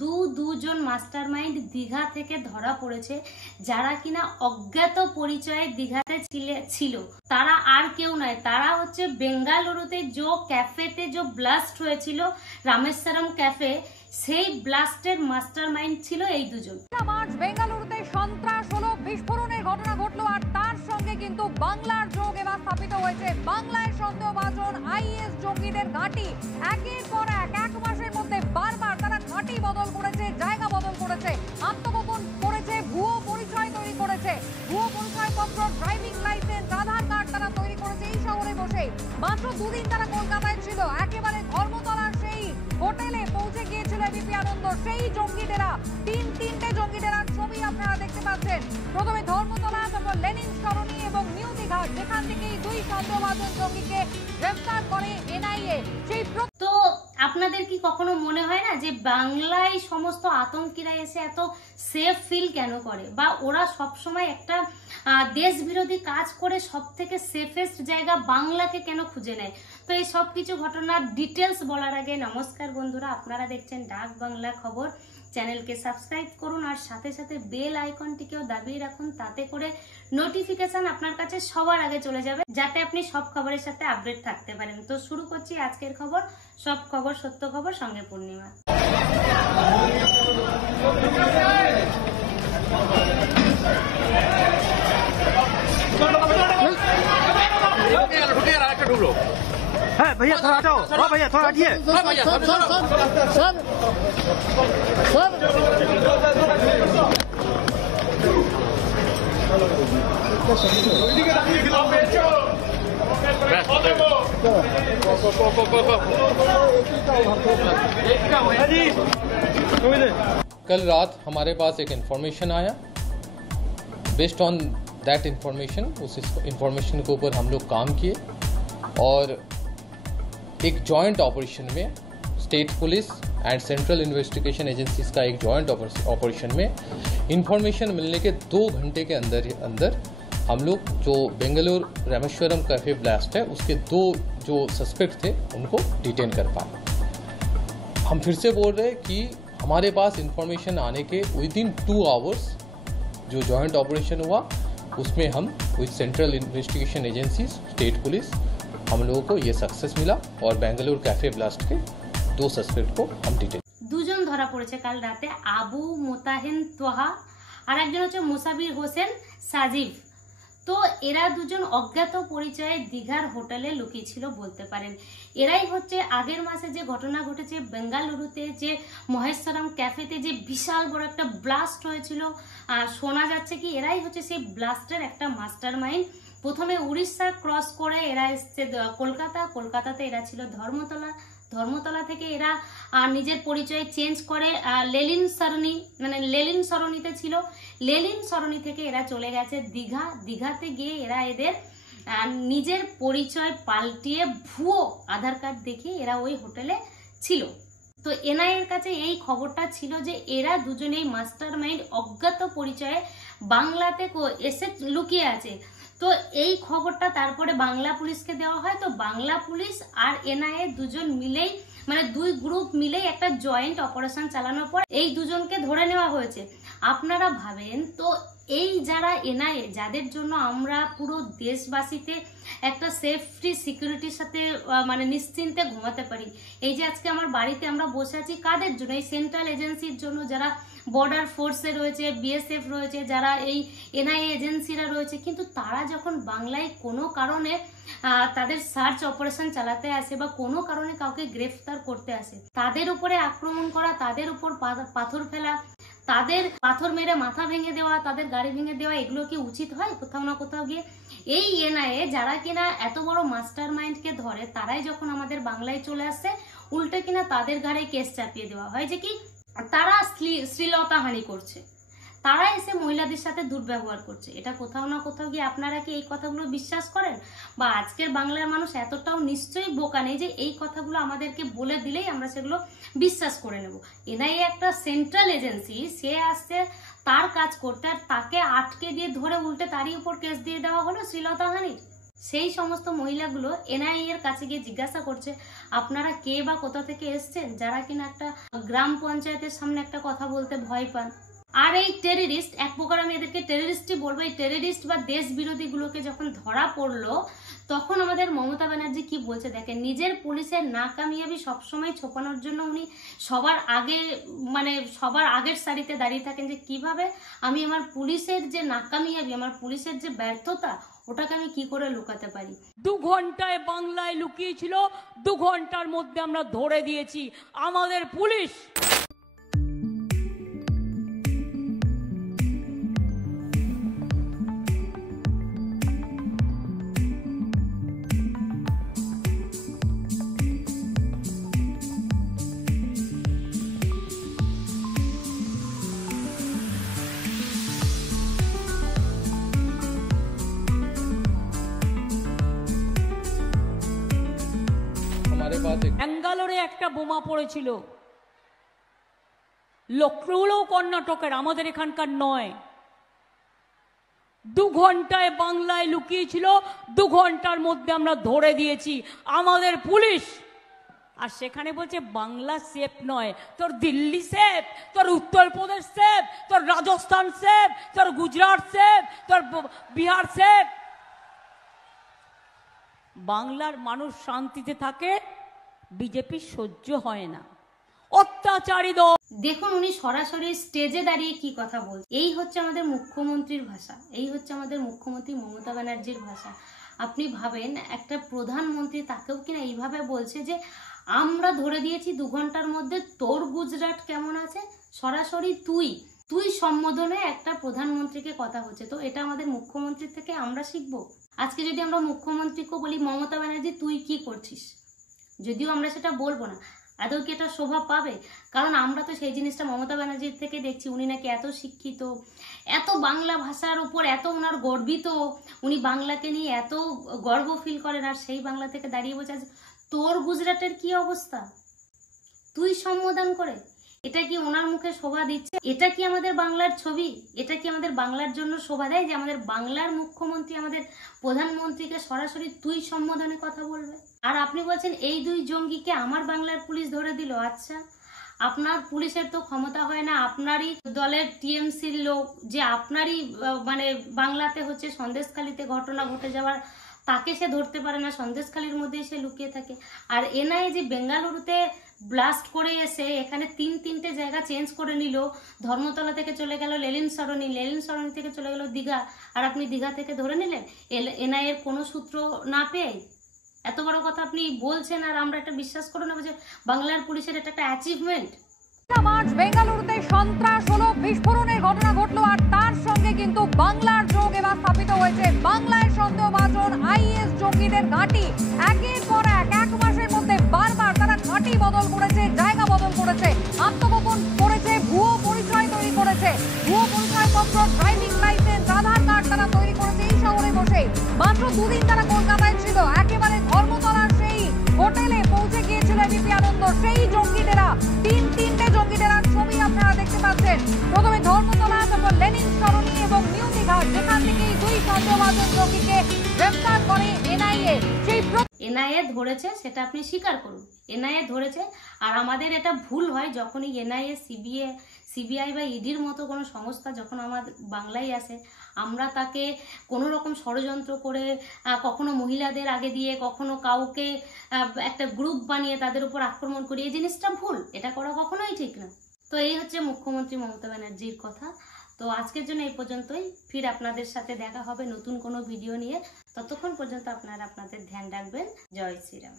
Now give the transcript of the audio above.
দুজন মাস্টারমাইন্ড দীঘা থেকে ধরা পড়েছে, যারা কিনা অজ্ঞাত পরিচয়ে দীঘাতে ছিল। তারা আর কেউ নয়, তারা হচ্ছে বেঙ্গালুরুতে যে ক্যাফেতে যে ব্লাস্ট হয়েছিল রামেশ্বরম ক্যাফে, সেই ব্লাস্টের মাস্টারমাইন্ড ছিল এই দুজন। বেঙ্গালুরুতে সন্ত্রাস হলো, বিস্ফোরণের ঘটনা ঘটলো, আর তার সঙ্গে কিন্তু বাংলার যোগ এবার স্থাপিত হয়েছে। বাংলায় সন্দেহভাজন আইএস জঙ্গিদের ঘাঁটি একের পর এক মাসের মধ্যে বারবার তারা ঘাঁটি বদল করেছে, জায়গা বদল করেছে, আত্মগোপন করেছে, ভুয়ো পরিচয় তৈরি করেছে, ভুয়ো পরিচয়পত্র, ড্রাইভিং লাইসেন্স, আধার কার্ড তারা তৈরি করেছে এই শহরে বসে। মাত্র দুদিন তারা কলকাতায় ছিল, একেবারে ধর্মতলার সেই হোটেলে পৌঁছে গিয়েছিল এবিপি আনন্দ। সেই জঙ্গি ডেরা, তিনটে জঙ্গি ডেরার ছবি আপনারা দেখতে পাচ্ছেন। প্রথমে ধর্মতলা, তারপর লেনিন সরণি এবং নিউ দীঘা, যেখান থেকে এই দুই সন্দেহভাজন জঙ্গিকে গ্রেফতার করে এনআইএ। সেই তো আপনাদের কি কখনো মনে হয় না যে বাংলায় সমস্ত আতঙ্কিরা এসে এত সেফ ফিল কেন করে, বা ওরা সবসময় একটা দেশ বিরোধী কাজ করে সব থেকে সেফেস্ট জায়গা বাংলাকে কেন খুঁজে নেয়? তো এই সব কিছু ঘটনার ডিটেলস বলার আগে নমস্কার বন্ধুরা, আপনারা দেখছেন ডাক বাংলা খবর। চ্যানেলকে সাবস্ক্রাইব করুন আর সাথে সাথে বেল আইকনটিকেও দাবিয়ে রাখুন, তাতে করে নোটিফিকেশন আপনার কাছে সবার আগে চলে যাবে, যাতে আপনি সব খবরের সাথে আপডেট থাকতে পারেন। তো শুরু করছি আজকের খবর, সব খবর সত্য খবর, সঙ্গে পূর্ণিমা। है भैया थोड़ा हटाओ, हाँ भैया थोड़ा हटिए। सर कल रात हमारे पास एक इन्फॉर्मेशन आया। बेस्ड ऑन दैट इन्फॉर्मेशन, उस इन्फॉर्मेशन के ऊपर हम लोग काम किए और एक जॉइंट ऑपरेशन में state police and central investigation agencies का एक जॉइंट ऑपरेशन में इंफॉर्मेशन मिलने के 2 घंटे के अंदर हम लोग जो बेंगलुरु रामेश्वरम कैफे ब्लास्ट है उसके 2 जो सस्पेक्ट थे उनको डिटेन कर पाए। हम फिर से बोल रहे हैं कि हमारे पास इंफॉर्मेशन आने के विद इन 2 आवर्स जो जॉइंट ऑपरेशन हुआ उसमें हम with central investigation agencies, state police, हम लोगों को ये सक्सेस मिला और बेंगलुरु कैफे ब्लास्ट के 2 सस्पेक्ट को हम डिटेन। দুজন ধরা পড়েছে কাল রাতে, আবু মোতাহেন তোহা আর একজন হচ্ছে মুসাবির হোসেন সাজিব। তো এরা দুজন অজ্ঞাত পরিচয়ে দীঘার হোটেলে লুকিয়ে ছিল বলতে পারেন। এরাই হচ্ছে আগের মাসে যে ঘটনা ঘটেছে বেঙ্গালুরুতে, যে মহেশ্বরম ক্যাফেতে যে বিশাল বড় একটা ব্লাস্ট হয়েছিল, শোনা যাচ্ছে কি এরাই হচ্ছে সেই ব্লাস্টের একটা মাস্টার মাইন্ড। প্রথমে উড়িষ্যা ক্রস করে এরা এসছে কলকাতাতে এরা ছিল ধর্মতলা থেকে এরা নিজের পরিচয় চেঞ্জ করে লেনিন সরণিতে ছিল। লেনিন সরণি থেকে এরা চলে গেছে দীঘাতে গিয়ে এরা এদের নিজের পরিচয় পাল্টিয়ে ভুয়ো আধার কার্ড দেখিয়ে এরা ওই হোটেলে ছিল। তো এনআইএর কাছে এই খবরটা ছিল যে এরা দুজনেই মাস্টার মাইন্ড অজ্ঞাত পরিচয়ে বাংলাতে এসে লুকিয়ে আছে। তো এই খবরটা তারপরে বাংলা পুলিশকে দেওয়া হয়। তো বাংলা পুলিশ আর এনআইএ দুজন মিলেই, মানে 2 গ্রুপ মিলেই একটা জয়েন্ট অপারেশন চালানোর পর এই দুজনকে ধরে নেওয়া হয়েছে। আপনারা ভাবেন তো, এই যারা এনআইএ, যাদের জন্য আমরা পুরো দেশবাসীতে একটা সেফটি সিকিউরিটির সাথে মানে নিশ্চিন্তে ঘুমাতে পারি, এই যে আজকে আমার বাড়িতে আমরা বসে আছি, কাদের জন্য? এই সেন্ট্রাল এজেন্সির জন্য, যারা বর্ডার ফোর্সে রয়েছে, বিএসএফ রয়েছে, যারা এই এনআইএ এজেন্সিরা রয়েছে। কিন্তু তারা যখন বাংলায় কোনো কারণে তাদের সার্চ অপারেশন চালাতে আসে বা কোনো কারণে কাউকে গ্রেফতার করতে আসে, তাদের উপরে আক্রমণ করা, তাদের উপর পাথর ফেলা, তাদের পাথর মেরে মাথা ভেঙে দেওয়া, তাদের গাড়ি ভেঙে দেওয়া, এগুলো কি উচিত হয় কোথাও না কোথাও গিয়ে? এই এনআইএ যারা কিনা এত বড় মাস্টার মাইন্ডকে ধরে, তারাই যখন আমাদের বাংলায় চলে আসছে, উল্টে কিনা তাদের ঘাড়ে কেস চাপিয়ে দেওয়া হয় যে কি তারা শ্লীলতাহানি করছে, তারা এসে মহিলাদের সাথে দুর্ব্যবহার করছে। এটা কোথাও না কোথাও গিয়ে আপনারা কি এই কথাগুলো বিশ্বাস করেন? বা আজকের বাংলার মানুষ এতটাও নিশ্চয়ই বোকা নেই যে এই কথাগুলো আমাদেরকে বলে দিলেই আমরা সেগুলো বিশ্বাস করে নেব। এনআইএ একটা সেন্ট্রাল এজেন্সি, সে আসছে তার কাজ করতে, আর তাকে আটকে দিয়ে ধরে উল্টে তারই উপর কেস দিয়ে দেওয়া হলো শ্লীলতাহানির। সেই সমস্ত মহিলাগুলো এনআইএ এর কাছে গিয়ে জিজ্ঞাসা করছে আপনারা কে বা কোথা থেকে এসছেন, যারা কিনা একটা গ্রাম পঞ্চায়েতের সামনে একটা কথা বলতে ভয় পান। আর এই টেররিস্ট, এক প্রকার আমি এদেরকে টেররিস্টই বলবো, এই টেররিস্ট বা দেশ বিরোধী গুলোকে যখন ধরা পড়লো তখন আমাদের মমতা ব্যানার্জি কি বলছে দেখেন, নিজের পুলিশের নাকামিয়াবি সবসময় ছোপানোর জন্য উনি সবার আগে, মানে সবার আগের সারিতে দাঁড়িয়ে থাকেন যে কিভাবে আমি আমার পুলিশের যে নাকামিয়াবি, আমার পুলিশের যে ব্যর্থতা, ওটাকে আমি কি করে লুকাতে পারি। 2 ঘন্টায় বাংলায় লুকিয়েছিল, 2 ঘন্টার মধ্যে আমরা ধরে দিয়েছি আমাদের পুলিশ। हमारे पास एक ব্যাঙ্গালোরে একটা বোমা পড়েছিল, লখনৌও কর্ণাটকের, আমাদের এখানকার নয়। 2 ঘন্টায় বাংলায় লুকিয়েছিল, 2 ঘন্টার মধ্যে আমরা ধরে দিয়েছি আমাদের পুলিশ। আর সেখানে বলছে বাংলা সেফ নয়, তোর দিল্লি সেফ, তোর উত্তরপ্রদেশ সেফ, তোর রাজস্থান সেফ, তোর গুজরাট সেফ, তোর বিহার সেফ। বাংলার মানুষ শান্তিতে থাকে, বিজেপি সহ্য হয় না, অত্যাচারী দল। দেখুন উনি সরাসরি স্টেজে দাঁড়িয়ে কি কথা বলছে। এই হচ্ছে আমাদের মুখ্যমন্ত্রীর ভাষা, এই হচ্ছে আমাদের মুখ্যমন্ত্রী মমতা ব্যানার্জির ভাষা। আপনি ভাবেন একটা প্রধানমন্ত্রী, তাকেও কিনা এইভাবে বলছে যে আমরা ধরে দিয়েছি 2 ঘন্টার মধ্যে, তোর গুজরাট কেমন আছে, সরাসরি তুই সম্বোধনে একটা প্রধানমন্ত্রীকে কথা হচ্ছে। তো এটা আমাদের মুখ্যমন্ত্রীর থেকে আমরা শিখবো। আজকে যদি আমরা মুখ্যমন্ত্রীকে বলি মমতা ব্যানার্জি তুই কি করছিস, যদিও আমরা সেটা বলবো না, আদৌ কি এটা শোভা পাবে? কারণ আমরা তো সেই জিনিসটা মমতা ব্যানার্জির থেকে দেখছি, উনি নাকি এত শিক্ষিত, এত বাংলা ভাষার উপর এত ওনার গর্বিত, উনি বাংলাকে নিয়ে এত গর্ব ফিল করেন, আর সেই বাংলা থেকে দাঁড়িয়ে বলছে তোর গুজরাটের কি অবস্থা, তুই সম্বোধন করে। এটা কি ওনার মুখে শোভা দিচ্ছে? এটা কি আমাদের বাংলার ছবি? এটা কি আমাদের বাংলার জন্য শোভা দেয় যে আমাদের বাংলার মুখ্যমন্ত্রী আমাদের প্রধানমন্ত্রীকে সরাসরি তুই সম্বোধনে কথা বলবে? আর আপনি বলছেন এই 2 জঙ্গিকে আমার বাংলার পুলিশ ধরে দিল। আচ্ছা, আপনার পুলিশের তো ক্ষমতা হয় না, আপনারই দলের টিএমসির লোক, যে আপনারই মানে বাংলাতে হচ্ছে সন্দেশখালীতে ঘটনা ঘটে যাওয়ার, তাকে সে ধরতে পারে না, সন্দেশখালীর মধ্যেই সে লুকিয়ে থাকে। আর এনআইএ যে বেঙ্গালুরুতে ব্লাস্ট করে এসে এখানে 3-3টে জায়গা চেঞ্জ করে নিল, ধর্মতলা থেকে চলে গেল লেলিন সরণি, লেলিন সরণি থেকে চলে গেল দীঘা, আর আপনি দীঘা থেকে ধরে নিলেন এনআইএর কোনো সূত্র না পেয়ে। এত বড় কথা আপনি বলছেন, আর আমরা এটা বিশ্বাস করো না যে বাংলার পুলিশের এটা একটা অ্যাচিভমেন্ট। মার্চ বেঙ্গালুরুতে সন্ত্রাস হলো, বিস্ফোরণের ঘটনা ঘটলো, আর তার সঙ্গে কিন্তু বাংলার যোগ এবার স্থাপিত হয়েছে। বাংলায় সন্দেহভাজন আইএস জঙ্গিদের ঘাঁটি একের পর এক মাসের মধ্যে বারবার তারা ঘাঁটি বদল করেছে, জায়গা বদল করেছে, আত্মগোপন করেছে, ভুয়ো পরিচয় তৈরি করেছে, ভুয়ো পরিচয়পত্র, ড্রাইভিং লাইসেন্স, আধার কার্ড তারা তৈরি করেছে এই শহরে বসে। মাত্র 2 দিন তারা কলকাতায় ছিল, একেবারে ধর্মতলার সেই হোটেলে পৌঁছে গিয়েছিল এবিপি আনন্দ। সেই জঙ্গিদেরা 3-3টে জঙ্গিদেরার ছবি আপনারা দেখতে পাচ্ছেন। প্রথমে ধর্মতলা, তারপর লেনিন সরণি এবং নিউ দীঘা, যেখান থেকে 2 সন্দেহভাজন জঙ্গিকে গ্রেফতার করে এনআইএ। সেই এনআইএ ধরেছে সেটা আপনি স্বীকার করুন, এনআইএ ধরেছে। আর আমাদের এটা ভুল হয় যখনই এনআইএ, সিবিআই বা ইডির মতো কোনো সংস্থা যখন আমাদের বাংলায় আসে, আমরা তাকে কোনো রকম ষড়যন্ত্র করে, কখনো মহিলাদের আগে দিয়ে, কখনো কাউকে একটা গ্রুপ বানিয়ে তাদের উপর আক্রমণ করি, এই জিনিসটা ভুল, এটা করা কখনোই ঠিক না। তো এই হচ্ছে মুখ্যমন্ত্রী মমতা ব্যানার্জির কথা। তো আজকের জন্য এই পর্যন্তই, ফির আপনাদের সাথে দেখা হবে নতুন কোনো ভিডিও নিয়ে। ততক্ষণ পর্যন্ত আপনারা আপনাদের ধ্যান রাখবেন। জয় শ্রীরাম।